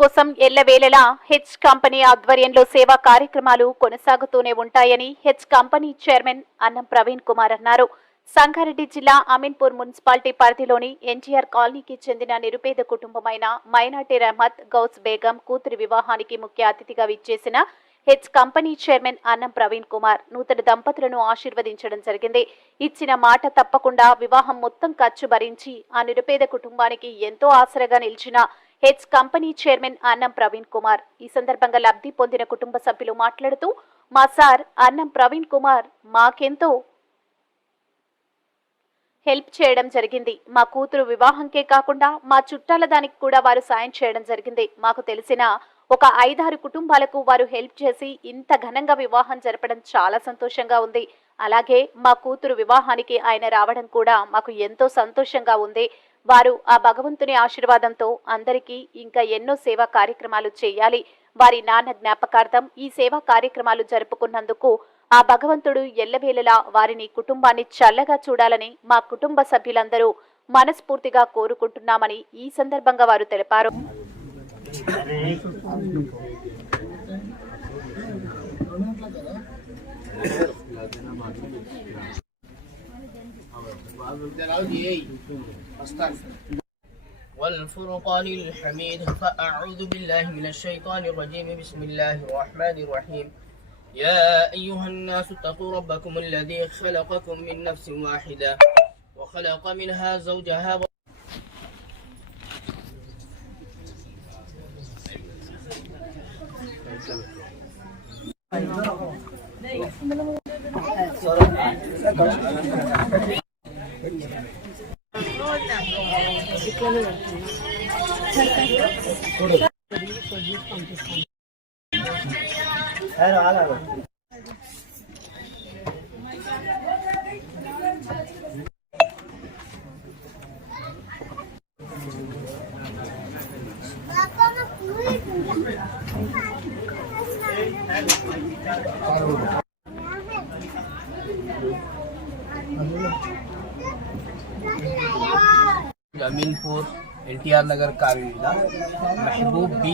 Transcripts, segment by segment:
కోసం ఎల్లవేళలా H company ఆధ్వర్యంలో సేవా కార్యక్రమాలు కొనసాగుతూనే ఉంటాయని హెచ్ కంపెనీ చైర్మన్ అన్నం ప్రవీణ్ కుమార్ అన్నారు. సంగారెడ్డి జిల్లా అమీన్పూర్ మున్సిపాలిటీ పరిధిలోని ఎన్టీఆర్ కాలనీకి చెందిన నిరుపేద కుటుంబమైన మైనార్టీ రహమత్ గౌస్ బేగం కూతురి వివాహానికి ముఖ్య అతిథిగా విచ్చేసిన హెచ్ కంపెనీ చైర్మన్ అన్నం ప్రవీణ్ కుమార్ నూతన దంపతులను ఆశీర్వదించడం జరిగింది. ఇచ్చిన మాట తప్పకుండా వివాహం మొత్తం ఖర్చు భరించి ఆ నిరుపేద కుటుంబానికి ఎంతో ఆసరాగా నిలిచిన హెచ్ కంపెనీ చైర్మన్ అన్నం ప్రవీణ్ కుమార్ ఈ సందర్భంగా లబ్ధి పొందిన కుటుంబ సభ్యులు మాట్లాడుతూ, మా సార్ అన్నం ప్రవీణ్ కుమార్ మాకెంతో హెల్ప్ చేయడం జరిగింది. మా కూతురు వివాహంకే కాకుండా మా చుట్టాల దానికి కూడా వారు సాయం చేయడం జరిగింది. మాకు తెలిసిన ఒక 5-6 కుటుంబాలకు వారు హెల్ప్ చేసి ఇంత ఘనంగా వివాహం జరపడం చాలా సంతోషంగా ఉంది. అలాగే మా కూతురు వివాహానికి ఆయన రావడం కూడా మాకు ఎంతో సంతోషంగా ఉంది. వారు ఆ భగవంతుని ఆశీర్వాదంతో అందరికీ ఇంకా ఎన్నో సేవా కార్యక్రమాలు చేయాలి. వారి నాన్న జ్ఞాపకార్థం ఈ సేవా కార్యక్రమాలు జరుపుకున్నందుకు ఆ భగవంతుడు ఎల్లవేళలా వారిని కుటుంబాన్ని చల్లగా చూడాలని మా కుటుంబ సభ్యులందరూ మనస్ఫూర్తిగా కోరుకుంటున్నామని ఈ సందర్భంగా వారు తెలిపారు. والفرقان الحميد فأعوذ بالله من الشيطان الرجيم بسم الله الرحمن الرحيم يا أيها الناس اتقوا ربكم الذي خلقكم من نفس واحدة وخلق منها زوجها अमीनपुर एनटीआर नगर కాలనీలో మెహబూబ్ బి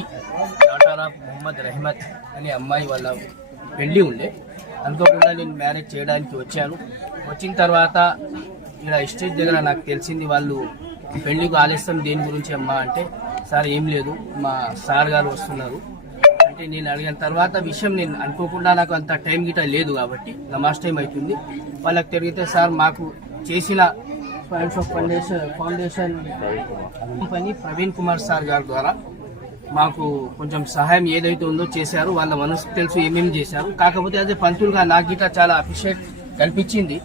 డాటర్ ఆఫ్ మొహమ్మద్ రెహమత్ అనే అమ్మాయి వాళ్ళ పెళ్లి ఉండే. అనుకోకుండా నేను మ్యారేజ్ చేయడానికి వచ్చాను. వచ్చిన తర్వాత ఇక్కడ స్టేజ్ దగ్గర నాకు తెలిసింది వాళ్ళు పెళ్లికి ఆలస్యం దేని గురించి అమ్మా అంటే, సార్ ఏం లేదు మా సార్ గారు వస్తున్నారు అంటే, నేను అడిగిన తర్వాత విషయం నేను అనుకోకుండా నాకు అంత టైం గిట్ట లేదు కాబట్టి నమాజ్ టైం అవుతుంది. వాళ్ళకి తిరిగితే సార్ మాకు చేసిన foundation company Praveen Kumar sir గారి ద్వారా మాకు కొంచెం సహాయం ఏదైతే ఉందో చేశారు. వాళ్ళ మనసుకు తెలుసు ఏమేమి చేశారు. కాకపోతే అదే పంతులుగా నాకు గిట్ట చాలా అప్రిషియేట్ కల్పించింది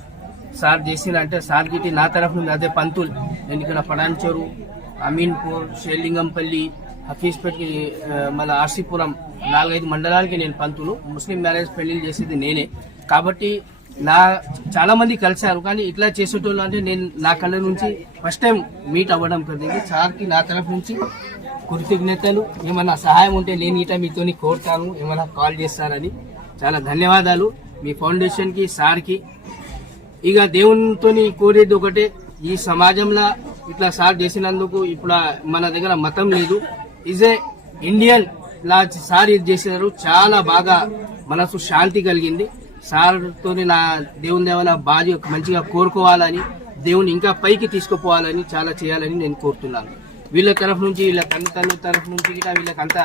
సార్ చేసిన అంటే, సార్ గిట్టి నా తరఫు నుండి అదే పంతులు నేను ఇక్కడ పడాన్చెరు, అమీన్పూర్, షేర్లింగంపల్లి, హఫీజ్పేట్, మళ్ళీ ఆర్సీపురం 4-5 మండలాలకి నేను పంతులు. ముస్లిం మ్యారేజ్ పెళ్లిళ్ళు చేసేది నేనే కాబట్టి చాలా మంది కలిశారు. కానీ ఇట్లా చేసేటోళ్ళు అంటే నేను నా కళ్ళ నుంచి ఫస్ట్ టైం మీట్ అవ్వడం కలిగింది. సార్కి నా తరఫు నుంచి కృతజ్ఞతలు. ఏమన్నా సహాయం ఉంటే నేను ఇట్లా మీతో కోరుతాను, ఏమైనా కాల్ చేస్తారని. చాలా ధన్యవాదాలు మీ ఫౌండేషన్కి, సార్కి. ఇక దేవునితో కోరేది ఒకటే, ఈ సమాజంలో ఇట్లా సార్ చేసినందుకు ఇప్పుడు మన దగ్గర మతం లేదు, is a Indian law sir ఇది చేశారు. చాలా బాగా మనసు శాంతి కలిగింది. సార్తో నా దేవుని దేవాల బాధ్య మంచిగా కోరుకోవాలని, దేవుని ఇంకా పైకి తీసుకుపోవాలని, చాలా చేయాలని నేను కోరుతున్నాను. వీళ్ళ తరఫు నుంచి, వీళ్ళ తల్లిదండ్రుల తరఫు నుంచి గిట్లా వీళ్ళకంతా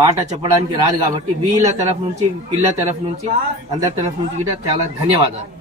మాట చెప్పడానికి రాదు కాబట్టి వీళ్ళ తరఫు నుంచి, పిల్ల తరఫు నుంచి, అందరి తరఫు నుంచి గిట్లా చాలా ధన్యవాదాలు.